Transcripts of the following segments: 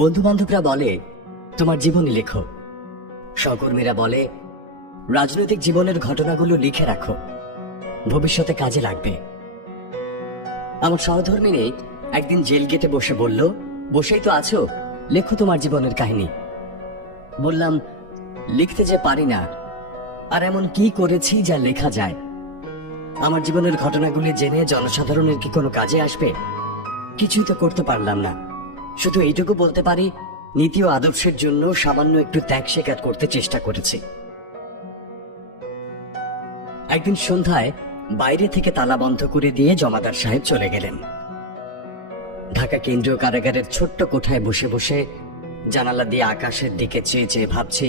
বন্ধু বান্ধবরা বলে তোমার জীবনী লেখো, সহকর্মীরা বলে রাজনৈতিক জীবনের ঘটনাগুলো লিখে রাখো, ভবিষ্যতে কাজে লাগবে। আমার সহধর্মিনী একদিন জেল গেটে বসে বলল, বসেই তো আছো, লেখো তোমার জীবনের কাহিনী। বললাম, লিখতে যে পারি না, আর এমন কি করেছি যা লেখা যায়? আমার জীবনের ঘটনাগুলি জেনে জনসাধারণের কি কোনো কাজে আসবে? কিছুই তো করতে পারলাম না। শুধু এইটুকু বলতে পারি, নীতি ও আদর্শের জন্য সামান্য একটু ত্যাগ স্বীকার করতে চেষ্টা করেছি। একদিন সন্ধ্যায় বাইরে থেকে তালা বন্ধ করে দিয়ে জমাদার সাহেব চলে গেলেন। ঢাকা কেন্দ্রীয় কারাগারের ছোট্ট কোঠায় বসে বসে জানালা দিয়ে আকাশের দিকে চেয়ে চেয়ে ভাবছি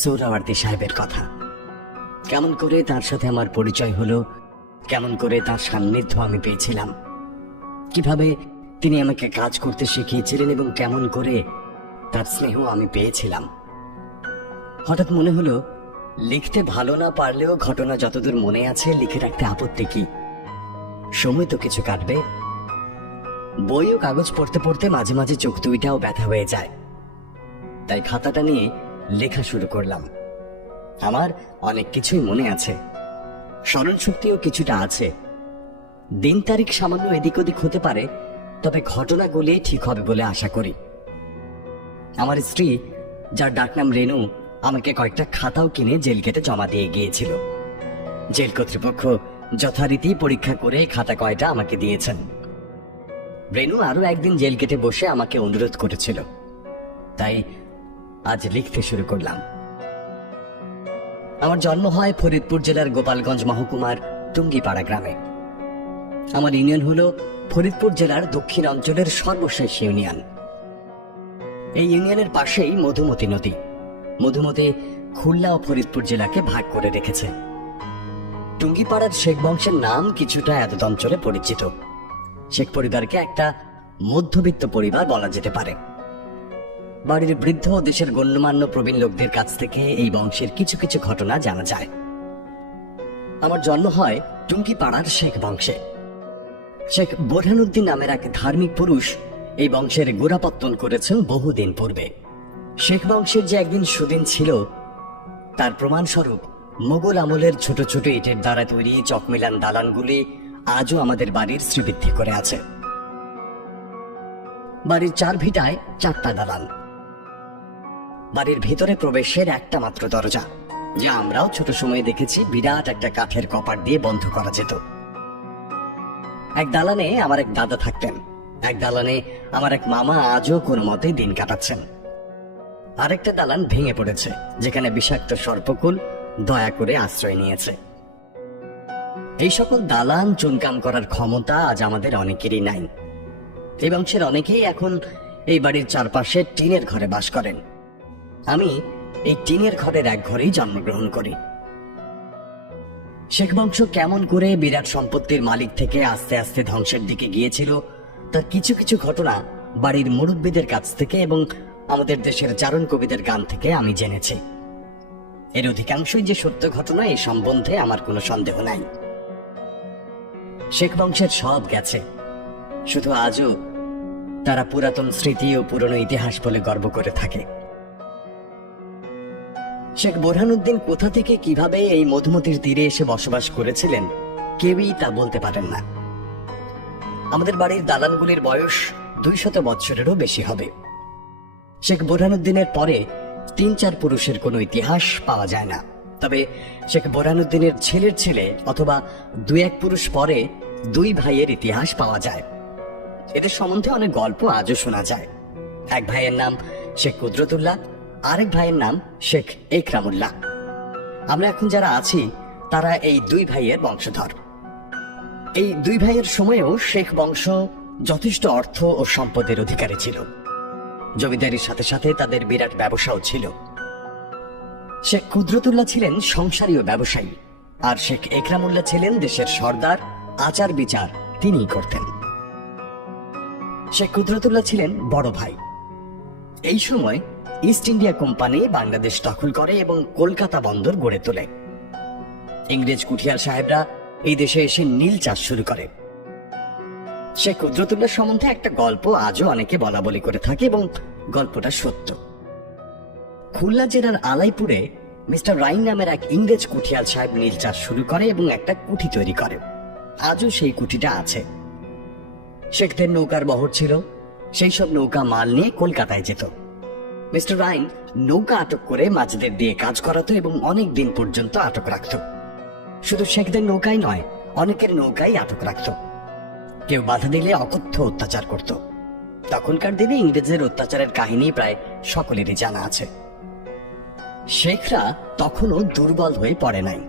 সোহরাওয়ার্দী সাহেবের কথা। কেমন করে তার সাথে আমার পরিচয় হলো, কেমন করে তার সান্নিধ্য আমি পেয়েছিলাম, কিভাবে তিনি আমাকে কাজ করতে শিখিয়েছিলেন এবং কেমন করে তার স্নেহ আমি পেয়েছিলাম। হঠাৎ মনে হলো, লিখতে ভালো না পারলেও ঘটনা যতদূর মনে আছে লিখে রাখতে আপত্তি কি? সময় তো কিছু কাটবে। বই ও কাগজ পড়তে পড়তে মাঝে মাঝে চোখ দুইটাও ব্যথা হয়ে যায়। তাই খাতাটা নিয়ে লেখা শুরু করলাম। আমার অনেক কিছুই মনে আছে, স্মরণ শক্তিও কিছুটা আছে। দিন তারিখ সামান্য এদিক ওদিক হতে পারে, তবে ঘটনাগুলি ঠিক হবে বলে আশা করি। আমার স্ত্রী, যার ডাকনাম রেনু, আমাকে কয়েকটা খাতাও কিনে জেল গেটে জমা দিয়ে গিয়েছিল। জেল কর্তৃপক্ষ যথারীতি পরীক্ষা করে খাতা কয়টা আমাকে দিয়েছেন। রেনু আরো একদিন জেল গেটে বসে আমাকে অনুরোধ করেছিল, তাই আজ লিখতে শুরু করলাম। আমার জন্ম হয় ফরিদপুর জেলার গোপালগঞ্জ মহকুমার টুঙ্গিপাড়া গ্রামে। আমার ইউনিয়ন হলো ফরিদপুর জেলার দক্ষিণ অঞ্চলের সর্বশেষ ইউনিয়ন। এই ইউনিয়নের পাশেই মধুমতি নদী। মধুমতি খুলনা ও ফরিদপুর জেলাকে ভাগ করে রেখেছে। টুঙ্গিপাড়ার শেখ বংশের নাম কিছুটা এতদ অঞ্চলে পরিচিত। শেখ পরিবারকে একটা মধ্যবিত্ত পরিবার বলা যেতে পারে। বাড়ির বৃদ্ধ ও দেশের গণ্যমান্য প্রবীণ লোকদের কাছ থেকে এই বংশের কিছু কিছু ঘটনা জানা যায়। আমার জন্ম হয় টুঙ্গিপাড়ার শেখ বংশে। শেখ বোরহানুদ্দিন নামের এক ধার্মিক পুরুষ এই বংশের গোড়াপত্তন করেছেন বহুদিন পূর্বে। শেখ বংশের যে একদিন সুদিন ছিল, তার প্রমাণস্বরূপ মোগল আমলের ছোট ছোট ইটের দ্বারা তৈরি চকমিলান দালানগুলি আজও আমাদের বাড়ির শ্রীবৃদ্ধি করে আছে। বাড়ির 4 ভিটায় 4টা দালান। বাড়ির ভিতরে প্রবেশের একটা মাত্র দরজা, যা আমরাও ছোট সময়ে দেখেছি বিরাট একটা কাঠের কপাট দিয়ে বন্ধ করা যেত। এক দালানে আমার এক দাদা থাকতেন। এক দালানে আমার এক মামা আজও কোনো মতে দিন কাটাচ্ছেন। আরেকটা দালান ভেঙে পড়েছে, যেখানে বিষাক্ত সর্পকুল দয়া করে আশ্রয় নিয়েছে। এই সকল দালান চুনকাম করার ক্ষমতা আজ আমাদের অনেকেরই নাই। এই বংশের অনেকেই এখন এই বাড়ির চারপাশে টিনের ঘরে বাস করেন। আমি এই টিনের ঘরের এক ঘরেই জন্মগ্রহণ করি। শেখ বংশ কেমন করে বিরাট সম্পত্তির মালিক থেকে আস্তে আস্তে ধ্বংসের দিকে গিয়েছিল, তার কিছু কিছু ঘটনা বাড়ির মুরব্বীদের কাছ থেকে এবং আমাদের দেশের চারণ কবিদের গান থেকে আমি জেনেছি। এর অধিকাংশই যে সত্য ঘটনা, এই সম্বন্ধে আমার কোনো সন্দেহ নাই। শেখ বংশের সব গেছে, শুধু আজও তারা পুরাতন স্মৃতি ও পুরনো ইতিহাস বলে গর্ব করে থাকে। শেখ বোরহানুদ্দিন কোথা থেকে কিভাবে এই মধুমতির তীরে এসে বসবাস করেছিলেন, কেউই তা বলতে পারেন না। আমাদের বাড়ির দালানগুলির বয়স 200 বৎসরেরও বেশি হবে। শেখ বোরহানুদ্দিনের পরে 3-4 পুরুষের কোনো ইতিহাস পাওয়া যায় না। তবে শেখ বোরহানুদ্দিনের ছেলের ছেলে অথবা 2-1 পুরুষ পরে 2 ভাইয়ের ইতিহাস পাওয়া যায়। এদের সম্বন্ধে অনেক গল্প আজও শোনা যায়। এক ভাইয়ের নাম শেখ কুদরতুল্লাহ, আরেক ভাইয়ের নাম শেখ একরামুল্লাহ। আমরা এখন যারা আছি তারা এই 2 ভাইয়ের বংশধর। এই 2 ভাইয়ের সময়েও শেখ বংশ যথেষ্ট অর্থ ও সম্পদের অধিকারী ছিল। জমিদারির সাথে সাথে তাদের বিরাট ব্যবসাও ছিল। শেখ কুদরতুল্লাহ ছিলেন সংসারী ও ব্যবসায়ী, আর শেখ একরামুল্লাহ ছিলেন দেশের সর্দার, আচার বিচার তিনিই করতেন। শেখ কুদরতুল্লাহ ছিলেন বড় ভাই। এই সময় ইস্ট ইন্ডিয়া কোম্পানি বাংলাদেশ দখল করে এবং কলকাতা বন্দর গড়ে তোলে। ইংরেজ কুঠিয়াল সাহেবরা এই দেশে এসে নীল চাষ শুরু করে। শেখ কুদরতুল্লাহ সম্বন্ধে একটা গল্প আজও অনেকে বলা বলি করে থাকে এবং গল্পটা সত্য। খুলনা জেলার আলাইপুরে মিস্টার রাইন নামের এক ইংরেজ কুঠিয়াল সাহেব নীল চাষ শুরু করে এবং একটা কুঠি তৈরি করে। আজও সেই কুঠিটা আছে। শেখদের নৌকার বহর ছিল, সেই সব নৌকা মাল নিয়ে কলকাতায় যেত। মিস্টার রাইন নৌকা আটক করে মাঝিদের দিয়ে কাজ করাতো এবং অনেক দিন পর্যন্ত আটক রাখত। শুধু শেখদের নৌকাই নয়, অনেকের নৌকাই আটক রাখত। কেউ বাধা দিলে অকথ্য অত্যাচার করত। তখনকার দিনে ইংরেজদের অত্যাচারের কাহিনী প্রায় সকলেরই জানা আছে। শেখরা তখনও দুর্বল হয়ে পড়ে নাই।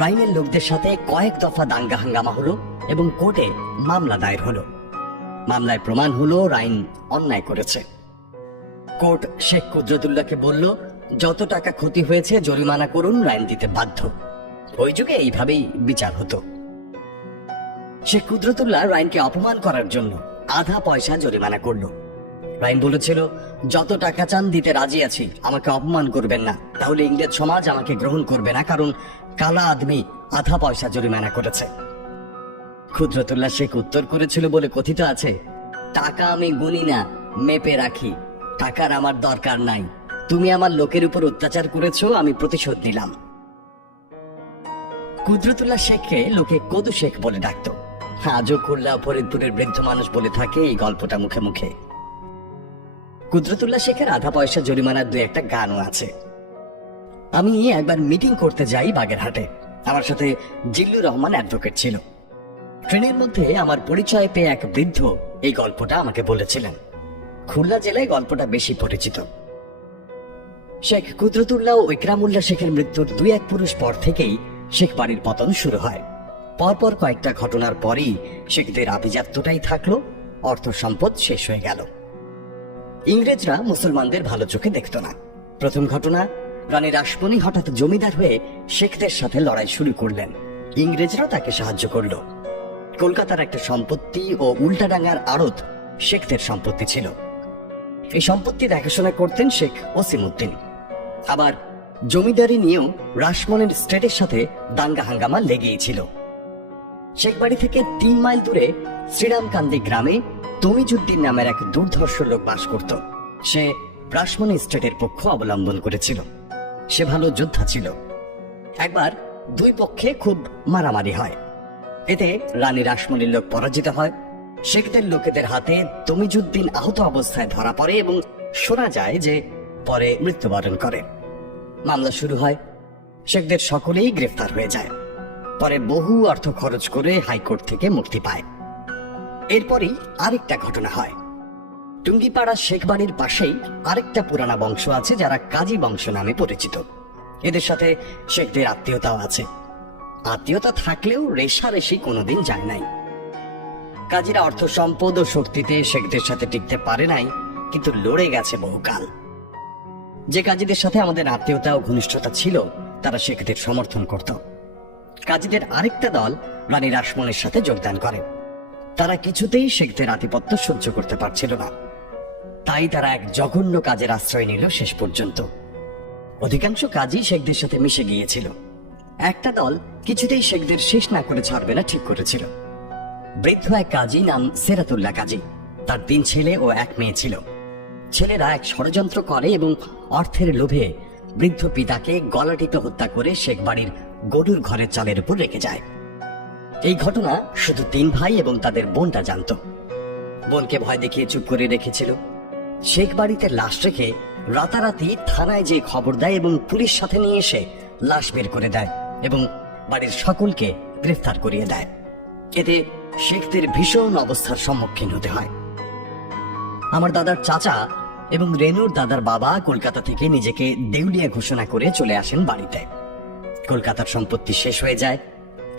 রাইনের লোকদের সাথে কয়েক দফা দাঙ্গা হাঙ্গামা হলো এবং কোর্টে মামলা দায়ের হলো। মামলায় প্রমাণ হলো রাইন অন্যায় করেছে। কোর্ট শেখ কুদরতুল্লাহকে বলল, যত টাকা ক্ষতি হয়েছে জরিমানা করুন, রাইন দিতে বাধ্য। ওই যুগে এইভাবেই বিচার হতো। শেখ কুদরতুল্লাহ রাইনকে অপমান করার জন্য আধা পয়সা জরিমানা করল। রাইন বলেছিল, যত টাকা চান দিতে রাজি আছি, আমাকে অপমান করবেন না, তাহলে ইংরেজ সমাজ আমাকে গ্রহণ করবে না, কারণ কালা আদমি আধা পয়সা জরিমানা করেছে। কুদরতুল্লাহ শেখ উত্তর করেছিল বলে কথিত আছে, টাকা আমি গুনি না, মেপে রাখি, টাকার আমার দরকার নাই, তুমি আমার লোকের উপর অত্যাচার করেছো, আমি প্রতিশোধ নিলাম। কুদরতুল্লাহ শেখকে লোকে কদু শেখ বলে ডাকত। আজও খুলনা ফরিদপুরের বৃদ্ধ মানুষ বলে থাকে এই গল্পটা মুখে মুখে। কুদরতুল্লাহ শেখের আধা পয়সা জরিমানার দু একটা গানও আছে। আমি একবার মিটিং করতে যাই বাগেরহাটে। আমার সাথে জিল্লুর রহমান অ্যাডভোকেট ছিল। ট্রেনের মধ্যে আমার পরিচয় পেয়ে এক বৃদ্ধ এই গল্পটা আমাকে বলেছিলেন। খুলনা জেলায় গল্পটা বেশি পরিচিত। শেখ কুদরতুল্লাহ ও ইকরামুল্লাহ শেখের মৃত্যুর 2-1 পুরুষ পর থেকেই শেখ বাড়ির পতন শুরু হয়। পরপর কয়েকটা ঘটনার পরই শেখদের আভিজাত্যটাই থাকলো, অর্থ সম্পদ শেষ হয়ে গেল। ইংরেজরা মুসলমানদের ভালো চোখে দেখত না। প্রথম ঘটনা, রানী রাসমণি হঠাৎ জমিদার হয়ে শেখদের সাথে লড়াই শুরু করলেন। ইংরেজরা তাকে সাহায্য করল। কলকাতার একটা সম্পত্তি ও উল্টাডাঙ্গার আড়ত শেখদের সম্পত্তি ছিল। এই সম্পত্তি দেখাশোনা করতেন শেখ ওসিমউদ্দিন। আবার জমিদারি নিয়েও রাসমণির স্টেটের সাথে দাঙ্গা হাঙ্গামা লেগেই ছিল। শেখ বাড়ি থেকে 3 মাইল দূরে শ্রীরামকান্দি গ্রামে তমিজুদ্দিন নামের এক দুর্ধর্ষ লোক বাস করত। সে রাসমণি স্টেটের পক্ষ অবলম্বন করেছিল। সে ভালো যোদ্ধা ছিল। একবার দুই পক্ষে খুব মারামারি হয়। এতে রানী রাসমণির লোক পরাজিত হয়। শেখদের লোকেদের হাতে তমিজুদ্দিন আহত অবস্থায় ধরা পড়ে এবং শোনা যায় যে পরে মৃত্যুবরণ করে। মামলা শুরু হয়। শেখদের সকলেই গ্রেফতার হয়ে যায়। পরে বহু অর্থ খরচ করে হাইকোর্ট থেকে মুক্তি পায়। এরপরই আরেকটা ঘটনা হয়। টুঙ্গিপাড়া শেখ বাড়ির পাশেই আরেকটা পুরানা বংশ আছে যারা কাজী বংশ নামে পরিচিত। এদের সাথে শেখদের আত্মীয়তাও আছে। আত্মীয়তা থাকলেও রেশারেশি কোনোদিন যায় নাই। কাজীরা অর্থ সম্পদ ও শক্তিতে শেখদের সাথে টিকতে পারে নাই, কিন্তু লড়ে গেছে বহুকাল। যে কাজীদের সাথে আমাদের আত্মীয়তা ও ঘনিষ্ঠতা ছিল তারা শেখদের সমর্থন করত। কাজীদের আরেকটা দল রানী রাসমণির সাথে যোগদান করে। তারা কিছুতেই শেখদের আধিপত্য সহ্য করতে পারছিল না। তাই তারা এক জঘন্য কাজের আশ্রয় নিল শেষ পর্যন্ত। অধিকাংশ কাজী শেখদের সাথে মিশে গিয়েছিল। একটা দল কিছুতেই শেখদের শেষ না করে ছাড়বে না ঠিক করেছিল। বৃদ্ধ এক কাজী নাম সেরাতুল্লাহ কাজী। তার 3 ছেলে ও 1 মেয়ে ছিল। ছেলেরা এক ষড়যন্ত্র করে এবং অর্থের লোভে বৃদ্ধ পিতাকে গলাটিতে হত্যা করে শেখ বাড়ির গরুর ঘরের চালের উপর রেখে যায়। এই ঘটনা শুধু 3 ভাই এবং তাদের বোনটা জানত। বোনকে ভয় দেখিয়ে চুপ করে রেখেছিল। শেখ বাড়িতে লাশ রেখে রাতারাতি থানায় যে খবর দেয় এবং পুলিশ সাথে নিয়ে এসে লাশ বের করে দেয় এবং বাড়ির সকলকে গ্রেফতার করিয়ে দেয়। এতে শেখদের ভীষণ অবস্থার সম্মুখীন হতে হয়। আমার দাদার চাচা এবং রেনুর দাদার বাবা কলকাতা থেকে নিজেকে দেউলিয়া ঘোষণা করে চলে আসেন বাড়িতে। কলকাতার সম্পত্তি শেষ হয়ে যায়।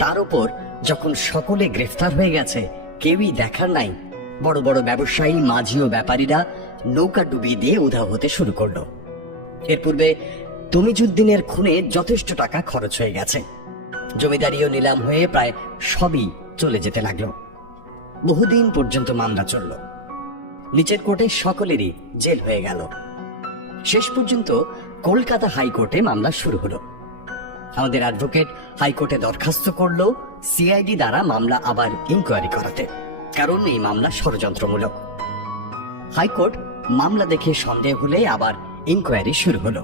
তার উপর যখন সকলে গ্রেফতার হয়ে গেছে, কেউই দেখার নাই, বড় বড় ব্যবসায়ী, মাঝি ও ব্যাপারীরা নৌকা ডুবিয়ে দিয়ে উধাও হতে শুরু করলো। এর পূর্বে তমিজুদ্দিনের খুনে যথেষ্ট টাকা খরচ হয়ে গেছে। জমিদারিও নিলাম হয়ে প্রায় সবই চলে যেতে লাগলো। বহুদিন পর্যন্ত মামলা চলল। নিচের কোর্টে সকলেরই জেল হয়ে গেল। শেষ পর্যন্ত কলকাতা হাইকোর্টে মামলা শুরু হলো। আমাদের অ্যাডভোকেট হাইকোর্টে দরখাস্ত করলো সিআইডি দ্বারা মামলা আবার ইনকোয়ারি করাতে। কারণ এই মামলা ষড়যন্ত্রমূলক। হাইকোর্ট মামলা দেখে সন্দেহ হলে আবার ইনকোয়ারি শুরু হলো।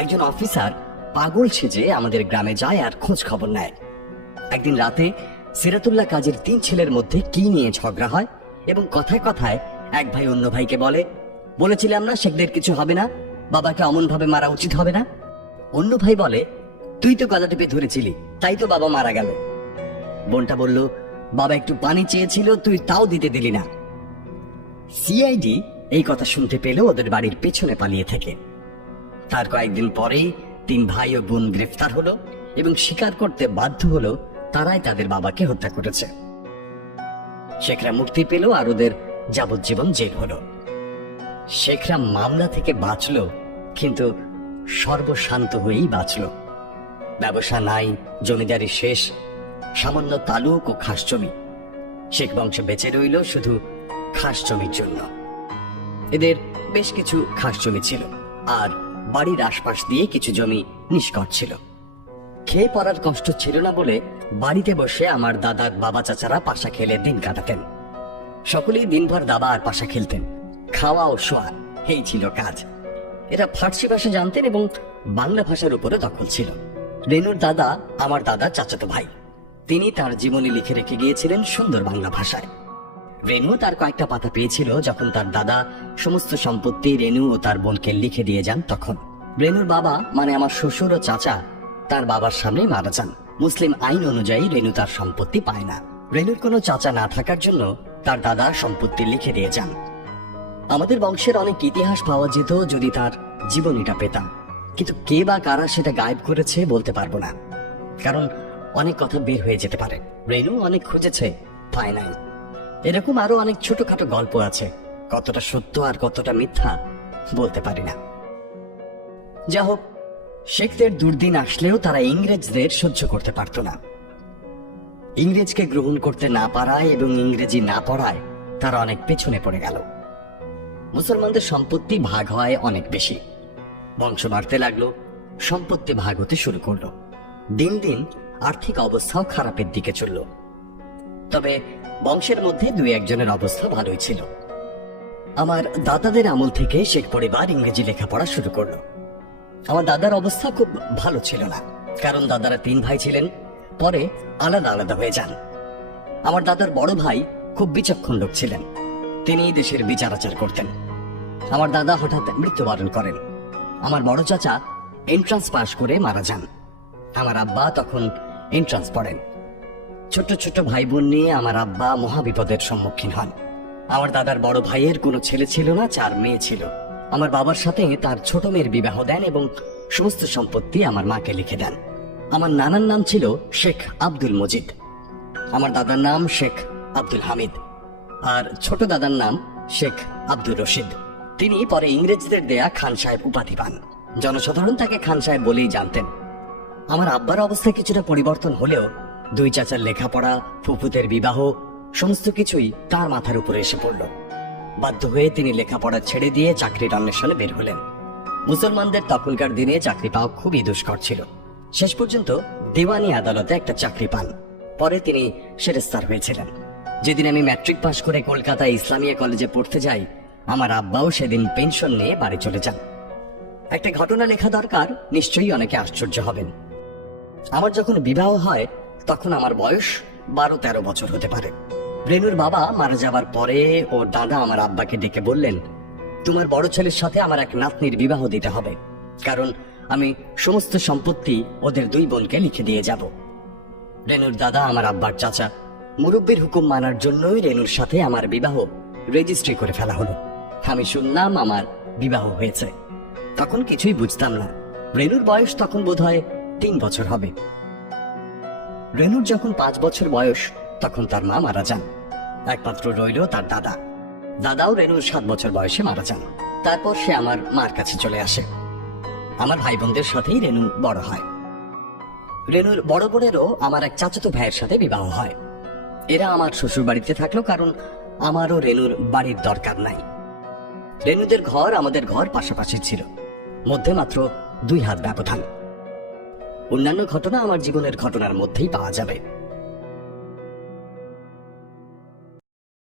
একজন অফিসার পাগল সেজে আমাদের গ্রামে যায় আর খোঁজ খবর নেয়। একদিন রাতে সিরাতুল্লাহ কাজীর 3 ছেলের মধ্যে কি নিয়ে ঝগড়া হয় এবং কথায় কথায় এক ভাই অন্য ভাইকে বলেছিলাম না শেখদের কিছু হবে না, বাবাকে অমন ভাবে মারা উচিত হবে না। অন্য ভাই বলে, তুই তো গলা টিপে ধরেছিলি, তাই তো বাবা মারা গেল। বোনটা বলল, বাবা একটু পানি চেয়েছিল, তুই তাও দিতে দিলি না। সিআইডি এই কথা শুনতে পেল ওদের বাড়ির পেছনে পালিয়ে থেকে। তার কয়েকদিন পরেই 3 ভাই ও বোন গ্রেফতার হলো এবং স্বীকার করতে বাধ্য হলো তারাই তাদের বাবাকে হত্যা করেছে। শেখরা মুক্তি পেল আর ওদের যাবজ্জীবন জেল হলো। শেখরা মামলা থেকে বাঁচল, কিন্তু সর্বশান্ত হয়েই বাঁচল। ব্যবসা নাই, জমিদারি শেষ, সামান্য তালুক ও খাস জমি। শেখ বংশ বেঁচে রইল শুধু খাস জমির জন্য। এদের বেশ কিছু খাস জমি ছিল আর বাড়ির আশপাশ দিয়ে কিছু জমি নিষ্কট ছিল। খেয়ে পড়ার কষ্ট ছিল না বলে বাড়িতে বসে আমার দাদার বাবা চাচারা পাশা খেলে দিন কাটাতেন। সকলেই দিনভর দাবা আর পাশা খেলতেন, খাওয়া ও শোয়া এই ছিল কাজ। এরা ফার্সি ভাষা জানতেন এবং বাংলা ভাষার উপরে দখল ছিল। রেনুর দাদা আমার দাদার চাচাতো ভাই, তিনি তার জীবনী লিখে রেখে গিয়েছিলেন সুন্দর বাংলা ভাষায়। রেনু তার কয়েকটা পাতা পেয়েছিল যখন তার দাদা সমস্ত সম্পত্তি রেনু ও তার বোনকে লিখে দিয়ে যান। তখন রেনুর বাবা মানে আমার শ্বশুর ও চাচা তার বাবার সামনে মারা যান। মুসলিম আইন অনুযায়ী রেনু তার সম্পত্তি পায় না। রেনুর কোনো চাচা না থাকার জন্য তার দাদা সম্পত্তি লিখে দিয়ে যান। আমাদের বংশের অনেক ইতিহাস পাওয়া যেত যদি তার জীবনীটা পেতাম, কিন্তু কে বা কারা সেটা গায়েব করেছে বলতে পারবো না, কারণ অনেক কথা বের হয়ে যেতে পারে। রেনু অনেক খুঁজেছে, পায় নাই। এরকম আরো অনেক ছোটখাটো গল্প আছে, কতটা সত্য আর কতটা মিথ্যা বলতে পারি না। যা হোক, শেখদের দুর্দিন আসলেও তারা ইংরেজদের সহ্য করতে পারত না। ইংরেজকে গ্রহণ করতে না পারায় এবং ইংরেজি না পড়ায় তারা অনেক পেছনে পড়ে গেল। মুসলমানদের সম্পত্তি ভাগ হয় অনেক বেশি, বংশ বাড়তে লাগলো, সম্পত্তি ভাগ হতে শুরু করলো। দিন দিন আর্থিক অবস্থাও খারাপের দিকে চলল। তবে বংশের মধ্যে 2-1 অবস্থা ভালোই ছিল। আমার দাদাদের আমল থেকে শেখ পরিবার ইংরেজি লেখাপড়া শুরু করলো। আমার দাদার অবস্থা খুব ভালো ছিল না, কারণ দাদারা 3 ভাই ছিলেন, পরে আলাদা আলাদা হয়ে যান। আমার দাদার বড় ভাই খুব বিচক্ষণ লোক ছিলেন, তিনি দেশের বিচার আচার করতেন। আমার দাদা হঠাৎ মৃত্যুবরণ করেন। আমার বড় চাচা এন্ট্রান্স পাশ করে মারা যান। আমার আব্বা তখন এন্ট্রান্স পড়েন। ছোট ছোট ভাই বোন নিয়ে আমার আব্বা মহাবিপদের সম্মুখীন হন। আমার দাদার বড় ভাইয়ের কোনো ছেলে ছিল না, 4 মেয়ে ছিল। আমার বাবার সাথে তার ছোট মেয়ের বিবাহ দেন এবং সমস্ত সম্পত্তি আমার মাকে লিখে দেন। আমার নানার নাম ছিল শেখ আব্দুল মজিদ, আমার দাদার নাম শেখ আব্দুল হামিদ, আর ছোট দাদার নাম শেখ আব্দুল রশিদ। তিনি পরে ইংরেজদের দেয়া খান সাহেব উপাধি পান। জনসাধারণ তাকে খান সাহেব বলেই জানতেন। আমার আব্বার অবস্থা কিছুটা পরিবর্তন হলেও 2 চাচার লেখাপড়া, ফুফুদের বিবাহ, সমস্ত কিছুই তার মাথার উপরে এসে পড়ল। বাধ্য হয়ে তিনি লেখাপড়া ছেড়ে দিয়ে চাকরির অন্বেষণে বের হলেন। মুসলমানদের তখনকার দিনে চাকরি পাওয়া খুবই দুষ্কর ছিল। শেষ পর্যন্ত দেওয়ানি আদালতে একটা চাকরি পান। পরে তিনি সেরেস্তার হয়েছিলেন। যেদিন আমি ম্যাট্রিক পাশ করে কলকাতায় ইসলামিয়া কলেজে পড়তে যাই, আমার আব্বাও সেদিন পেনশন নিয়ে বাড়ি চলে যান। একটা ঘটনা লেখা দরকার, নিশ্চয়ই অনেকে আশ্চর্য হবেন। আমার যখন বিবাহ হয় তখন আমার বয়স 12-13 বছর হতে পারে। রেনুর বাবা মারা যাবার পরে ও দাদা আমার আব্বাকে ডেকে বললেন, তোমার বড় ছেলের সাথে আমার এক নাতনির বিবাহ দিতে হবে, কারণ আমি সমস্ত সম্পত্তি ওদের 2 বোনকে লিখে দিয়ে যাব। রেনুর দাদা আমার আব্বার চাচা, মুরব্বীর হুকুম মানার জন্যই রেনুর সাথে আমার বিবাহ রেজিস্ট্রি করে ফেলা হলো। আমি শুনলাম আমার বিবাহ হয়েছে, তখন কিছুই বুঝতাম না। রেনুর বয়স তখন বোধহয় 3 বছর হবে। রেনুর যখন 5 বছর বয়স তখন তার মা মারা যান। একমাত্র রইল তার দাদা। দাদাও রেনুর 7 বছর বয়সে মারা যান। তারপর সে আমার মার কাছে চলে আসে। আমার ভাই বোনদের সাথেই রেনু বড় হয়। রেনুর বড় বোনেরও আমার এক চাচাতো ভাইয়ের সাথে বিবাহ হয়। এরা আমার শ্বশুর বাড়িতে থাকলো, কারণ আমারও রেনুর বাড়ির দরকার নাই। রেনুদের ঘর আমাদের ঘর পাশাপাশি ছিল, মধ্যে মাত্র 2 হাত ব্যবধান। অন্যান্য ঘটনা আমার জীবনের ঘটনার মধ্যেই পাওয়া যাবে।